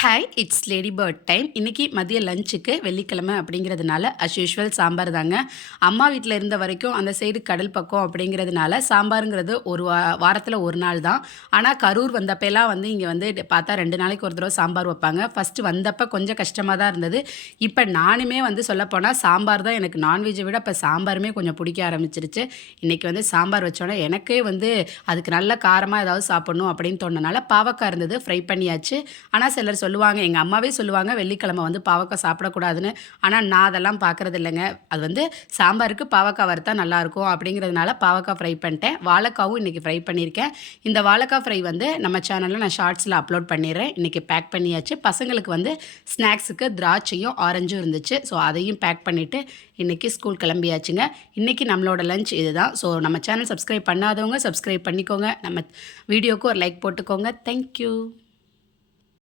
Hi it's Lady Bird time. இன்றைக்கி மதிய லஞ்சுக்கு வெள்ளிக்கிழமை அப்படிங்கிறதுனால யூஷுவல் சாம்பார் தாங்க. அம்மா வீட்டில் இருந்த வரைக்கும் அந்த சைடு கடல் பக்கம் அப்படிங்கிறதுனால சாம்பாருங்கிறது ஒரு வாரத்தில் ஒரு நாள் தான். ஆனால் கரூர் வந்தப்பெல்லாம் இங்கே பார்த்தா 2 நாளைக்கு ஒரு தடவை சாம்பார் வைப்பாங்க. ஃபஸ்ட்டு வந்தப்போ கொஞ்சம் கஷ்டமாக தான் இருந்தது. இப்போ நானுமே சொல்லப்போனால் சாம்பார் தான் எனக்கு நான்வெஜ்ஜை விட இப்போ சாம்பாருமே கொஞ்சம் பிடிக்க ஆரம்பிச்சிருச்சு. இன்றைக்கி சாம்பார் வச்சோன்னே எனக்கே அதுக்கு நல்ல காரமாக ஏதாவது சாப்பிட்ணும் அப்படின்னு தோணுனால பாவக்காய் இருந்தது, ஃப்ரை பண்ணியாச்சு. ஆனால் சிலர் சொல்லுவாங்க, எங்கள் அம்மாவே சொல்லுவாங்க வெள்ளிக்கிழமை பாவக்காய் சாப்பிடக்கூடாதுன்னு. ஆனால் நான் அதெல்லாம் பார்க்குறது இல்லைங்க. அது சாம்பாருக்கு பாவக்காய் வறுத்தா நல்லாயிருக்கும் அப்படிங்கிறதுனால பாவக்காய் ஃப்ரை பண்ணிட்டேன். வாழைக்காவும் இன்றைக்கி ஃப்ரை பண்ணியிருக்கேன். இந்த வாழைக்காய் ஃப்ரை நம்ம சேனலில் நான் ஷார்ட்ஸில் அப்லோட் பண்ணிடுறேன். இன்றைக்கி பேக் பண்ணியாச்சு. பசங்களுக்கு ஸ்நாக்ஸுக்கு திராட்சையும் ஆரஞ்சும் இருந்துச்சு. ஸோ அதையும் பேக் பண்ணிவிட்டு இன்றைக்கி ஸ்கூல் கிளம்பியாச்சுங்க. இன்றைக்கி நம்மளோட லஞ்ச் இது தான். ஸோ நம்ம சேனல் சப்ஸ்கிரைப் பண்ணாதவங்க சப்ஸ்கிரைப் பண்ணிக்கோங்க. நம்ம வீடியோவுக்கு ஒரு லைக் போட்டுக்கோங்க. தேங்க்யூ.